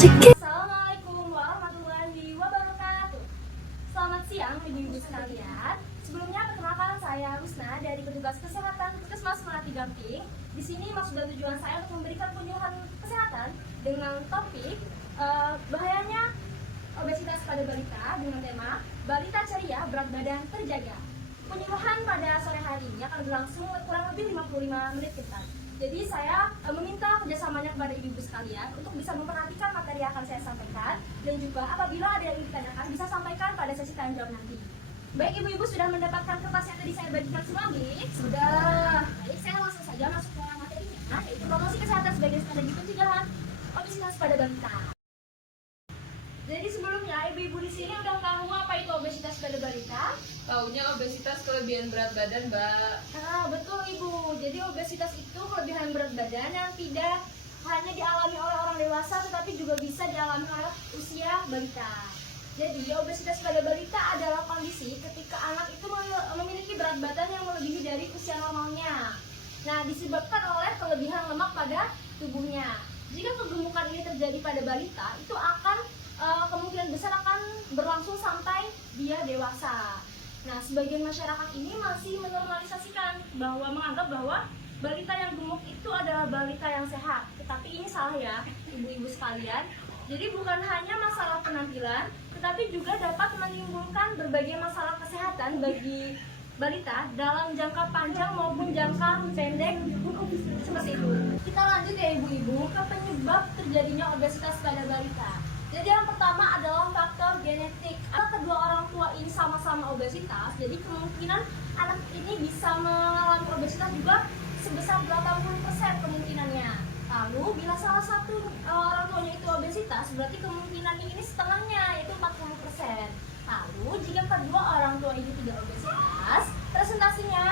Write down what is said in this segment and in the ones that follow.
Assalamualaikum warahmatullahi wabarakatuh. Selamat siang ibu-ibu sekalian. Sebelumnya perkenalkan saya Husna dari petugas kesehatan Puskesmas Melati Gamping. Di sini maksud dan tujuan saya untuk memberikan penyuluhan kesehatan dengan topik bahayanya obesitas pada balita dengan tema balita ceria berat badan terjaga. Penyuluhan pada sore hari ini akan berlangsung kurang lebih 55 menit ke depan. Jadi saya meminta kerjasamanya kepada ibu-ibu sekalian untuk bisa memperhatikan materi yang akan saya sampaikan, dan juga apabila ada yang ingin ditanyakan bisa sampaikan pada sesi tanya jawab nanti. Baik ibu-ibu, sudah mendapatkan kertas yang tadi saya bagikan semua, Bik? Sudah. Baik, saya langsung saja masuk ke materinya, yaitu promosi kesehatan sebagai strategi pencegahan obesitas pada balita. Jadi sebelumnya ibu-ibu di sini udah tahu apa itu obesitas pada balita? Taunya obesitas kelebihan berat badan, Mbak. Betul ibu. Jadi obesitas itu kelebihan berat badan yang tidak hanya dialami oleh orang dewasa, tetapi juga bisa dialami oleh usia balita. Jadi obesitas pada balita adalah kondisi ketika anak itu memiliki berat badan yang melebihi dari usia normalnya. Nah, disebabkan oleh kelebihan lemak pada tubuhnya. Jika kegemukan ini terjadi pada balita, itu akan kemungkinan besar akan berlangsung sampai dia dewasa. Nah, sebagian masyarakat ini masih menormalisasikan bahwa menganggap bahwa balita yang gemuk itu adalah balita yang sehat. Tetapi ini salah ya, ibu-ibu sekalian. Jadi bukan hanya masalah penampilan, tetapi juga dapat menimbulkan berbagai masalah kesehatan bagi balita dalam jangka panjang maupun jangka pendek seperti itu. Kita lanjut ya ibu-ibu ke penyebab terjadinya obesitas pada balita. Jadi yang pertama adalah faktor genetik. Kedua orang tua ini sama-sama obesitas, jadi kemungkinan anak ini bisa mengalami obesitas juga sebesar 80% kemungkinannya. Lalu bila salah satu orang tuanya itu obesitas, berarti kemungkinan ini setengahnya, yaitu 40%. Lalu jika kedua orang tua itu tidak obesitas, presentasinya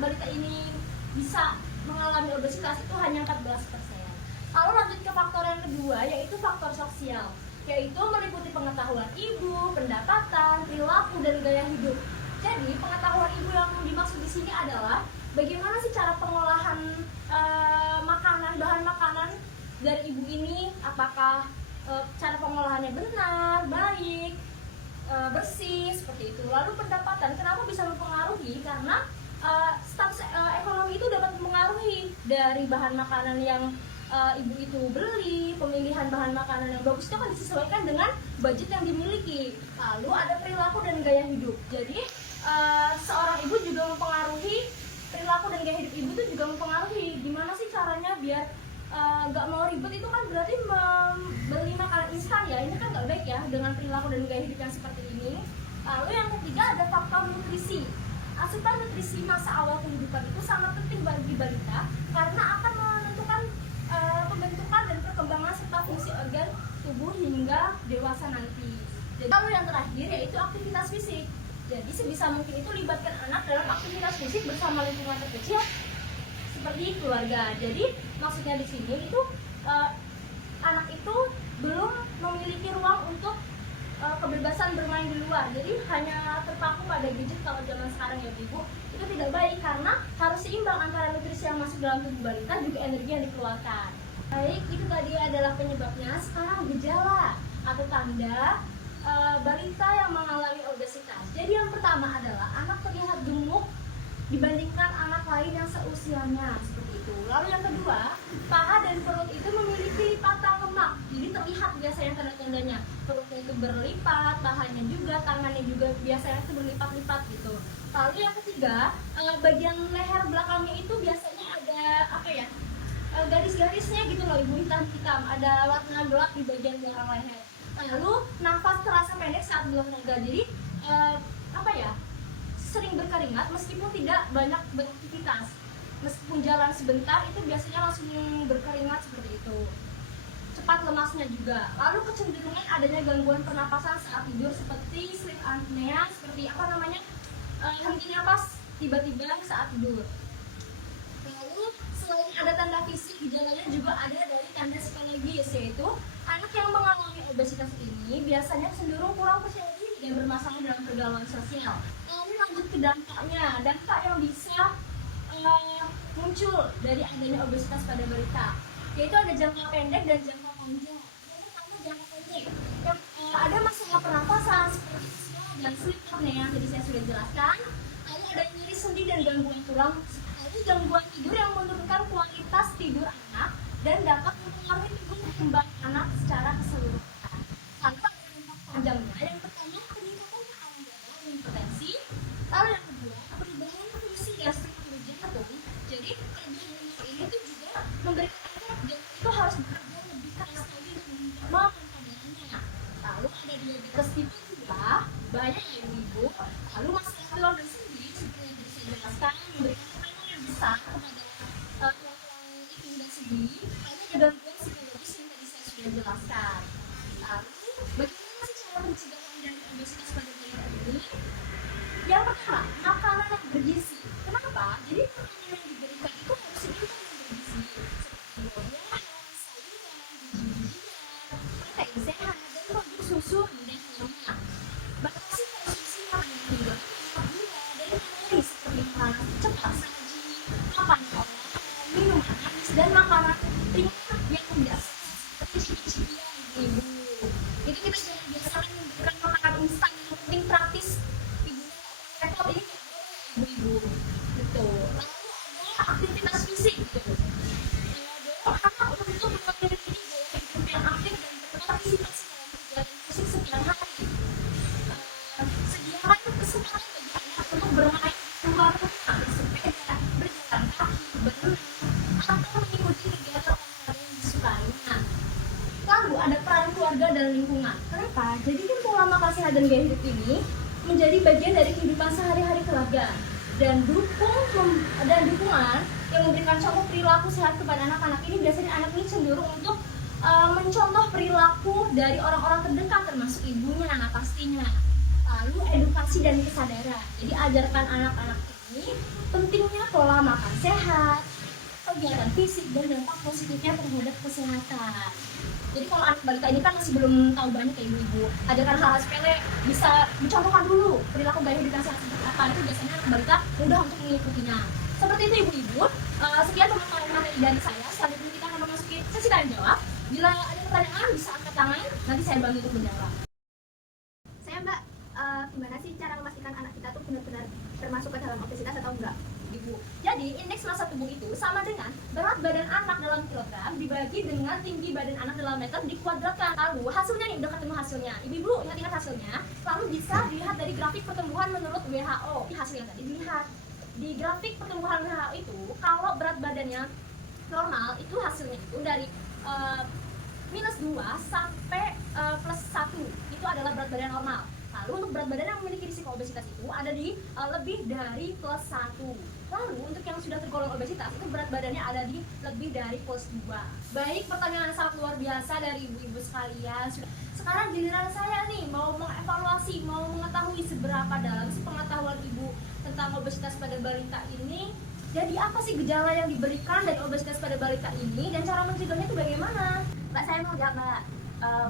balita ini bisa mengalami obesitas itu hanya 14%. Lalu lanjut ke faktor yang kedua, yaitu faktor sosial, yaitu meliputi pengetahuan ibu, pendapatan, perilaku, dan gaya hidup. Jadi pengetahuan ibu yang dimaksud di sini adalah bagaimana sih cara pengolahan bahan makanan dari ibu ini, apakah cara pengolahannya benar, baik, bersih, seperti itu. Lalu pendapatan, kenapa bisa mempengaruhi? Karena status ekonomi itu dapat mempengaruhi dari bahan makanan yang ibu itu beli. Pemilihan bahan makanan yang bagus itu akan disesuaikan dengan budget yang dimiliki. Lalu ada perilaku dan gaya hidup. Jadi seorang ibu juga mempengaruhi perilaku dan gaya hidup ibu itu juga mempengaruhi. Gimana sih caranya biar nggak mau ribet, itu kan berarti membeli makanan instan ya. Ini kan nggak baik ya dengan perilaku dan gaya hidup yang seperti ini. Lalu yang ketiga ada faktor nutrisi. Asupan nutrisi masa awal kehidupan itu sangat penting bagi balita karena akan menentukan pembentukan dan perkembangan serta fungsi organ tubuh hingga dewasa nanti. Jadi, lalu yang terakhir yaitu aktivitas fisik. Jadi sebisa mungkin itu libatkan anak dalam aktivitas fisik bersama lingkungan terkecil seperti keluarga. Jadi maksudnya di sini itu anak itu belum memiliki ruang untuk kebebasan bermain di luar. Jadi hanya terpaku pada gadget kalau zaman sekarang ya ibu, itu tidak baik karena harus seimbang antara nutrisi yang masuk dalam tubuh balita juga energi yang dikeluarkan. Baik, itu tadi adalah penyebabnya. Sekarang gejala atau tanda balita yang mengalami obesitas. Jadi yang pertama adalah anak terlihat gemuk dibandingkan anak lain yang seusianya, seperti itu. Lalu yang kedua, paha dan perut itu memiliki lipatan lemak. Jadi terlihat biasanya tanda-tandanya, perutnya itu berlipat, pahanya juga, tangannya juga biasanya itu berlipat-lipat gitu. Lalu yang ketiga, bagian leher belakangnya itu biasanya ada garis-garisnya gitu loh ibu, hitam-hitam, ada warna gelap di bagian belakang leher. Lalu nafas terasa pendek saat berolahraga. Jadi sering berkeringat meskipun tidak banyak beraktivitas. Meskipun jalan sebentar itu biasanya langsung berkeringat seperti itu. Cepat lemasnya juga. Lalu kecenderungan adanya gangguan pernapasan saat tidur seperti sleep apnea, seperti henti napas tiba-tiba saat tidur. Lalu selain ada tanda fisik, gejalanya juga ada dari tanda psikologis, yaitu anak yang mengalami obesitas ini biasanya cenderung kurang percaya diri dan bermasalah dalam pergaulan sosial. Lalu lanjut ke dampaknya, dampak yang bisa muncul dari adanya obesitas pada balita, yaitu ada jangka pendek dan jangka panjang. Yang pertama jangka pendek yang ada masalah pernapasan seperti asma dan sleep apnea yang tadi saya sudah jelaskan. Lalu ada nyeri sendi dan gangguan tulang, lalu gangguan tidur yang menurunkan kualitas tidur anak dan dapat mempengaruhi tumbuh kembang anak secara keseluruhan. Lalu ada dampak panjangnya, yang pertama peningkatan amdal impotensi, lalu yang kedua perubahan fungsi gastrik pada jantung. Jadi kandungan ini tuh juga memberikan efek dan itu harus bekerja lebih keras lagi untuk mengembangkan padarannya. Lalu ada diabetes tipe 2, banyak ya ibu. Lalu masalah tulang dan sendi seperti yang tadi saya jelaskan memberikan tekanan yang besar kepada tulang itu dan sendi. Lalu ada gangguan psikologis yang tadi saya sudah jelaskan. Lalu bagaimana sih cara pencegahan dari obesitas pada balita ini? Yang pertama, makanan yang bergizi. Kenapa? Jadi makanan yang diberikan itu harus seimbang dan bergizi, seperti buah-buahan, sayuran, biji-bijian, protein sehat, dan produk susu dan halaman. Batasi konsumsi makanan yang berlemak, gula, dan kalori seperti makanan cepat saji, makanan olahan, minuman manis, dan makanan ringan yang tidak seperti ciki-cikian, ibu. Jadi kita jangan biasakan memberikan makanan instan yang penting praktis. Laptop ini nggak boleh ibu-ibu, betul. Lalu ada aktivitas fisik gitu. Karena untuk itu berbagai ini gaya hidup yang aktif dan berpartisipasi dalam kegiatan fisik setiap hari. Sediakan kesempatan bagi anak untuk bermain keluar rumah, bersepeda, berjalan kaki, berenang, atau mengikuti kegiatan olahraga yang disukainya. Lalu ada peran keluarga dan lingkungan. Kenapa? Jadi kan pola makan sehat dan gaya hidup ini menjadi bagian dari kehidupan sehari-hari keluarga dan dukungan yang memberikan contoh perilaku sehat kepada anak-anak ini biasanya anak ini cenderung untuk mencontoh perilaku dari orang-orang terdekat termasuk ibunya pastinya. Lalu edukasi dan kesadaran. Jadi ajarkan anak-anak ini pentingnya pola makan sehat, kegiatan fisik dan dampak positifnya terhadap kesehatan. Jadi kalau anak balita ini kan masih belum tahu banyak ya ibu-ibu, ajarkan hal-hal sepele, bisa dicontohkan dulu perilaku gaya hidup yang sehat seperti apa. Itu biasanya anak balita mudah untuk mengikutinya. Seperti itu ibu-ibu. Sekian pemaparan materi dari saya. Selanjutnya kita akan memasuki sesi tanya jawab. Bila ada pertanyaan bisa angkat tangan, nanti saya bantu untuk menjawab. Saya Mbak, gimana sih cara memastikan anak kita tuh benar-benar termasuk ke dalam obesitas atau enggak? Ibu. Jadi indeks massa tubuh itu sama dengan berat badan anak dalam kilogram dibagi dengan tinggi badan anak dalam meter dikuadratkan. Lalu hasilnya nih udah ketemu hasilnya. Ibu ingat hasilnya. Lalu bisa dilihat dari grafik pertumbuhan menurut WHO. Hasilnya tadi dilihat di grafik pertumbuhan WHO itu kalau berat badannya normal itu hasilnya itu dari -2 sampai +1 itu adalah berat badan normal. Lalu untuk berat badan yang memiliki risiko obesitas itu ada di lebih dari +1. Lalu untuk yang sudah tergolong obesitas itu berat badannya ada di lebih dari +2. Baik, pertanyaan sangat luar biasa dari ibu-ibu sekalian. Sekarang giliran saya nih mau mengevaluasi, mau mengetahui seberapa dalam pengetahuan ibu tentang obesitas pada balita ini. Jadi apa sih gejala yang diberikan dari obesitas pada balita ini dan cara mencegahnya itu bagaimana? Mbak, saya mau jawab Mbak.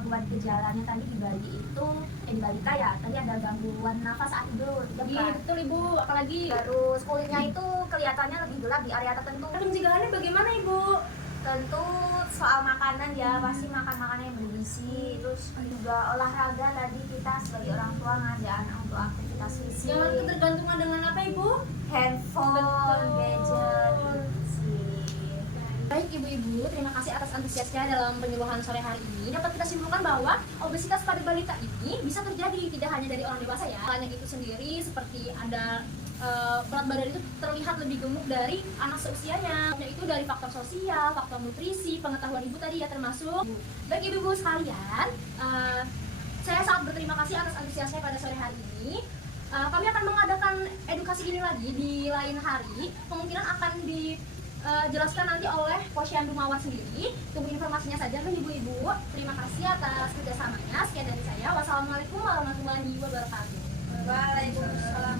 Buat gejalanya tadi di bayi itu, di balita ya, tadi ada gangguan nafas saat tidur, Iya betul ibu, apalagi terus kulitnya itu kelihatannya lebih gelap di area tertentu. pencegahannya bagaimana ibu? Tentu soal makanan ya, pasti makan makanan yang bergizi, terus juga olahraga. Tadi kita sebagai orang tua ngajak anak untuk aktivitas fisik, Jangan ketergantungan dengan apa ibu? handphone, Betul. gadget, sih. Baik ibu-ibu, terima kasih atas antusiasnya dalam penyuluhan sore hari ini. Dapat kita simpulkan bahwa obesitas pada balita ini bisa terjadi tidak hanya dari orang dewasa ya. Selain itu sendiri seperti ada berat badan itu terlihat lebih gemuk dari anak seusianya. Yaitu dari faktor sosial, faktor nutrisi, pengetahuan ibu tadi ya termasuk. Baik ibu-ibu sekalian, saya sangat berterima kasih atas antusiasnya pada sore hari ini. Kami akan mengadakan edukasi ini lagi di lain hari. Kemungkinan akan dijelaskan nanti oleh Posyandu Mawar sendiri. Tunggu informasinya saja kan ibu-ibu. Terima kasih atas kerjasamanya. Sekian dari saya. Wassalamualaikum warahmatullahi wabarakatuh. Waalaikumsalam.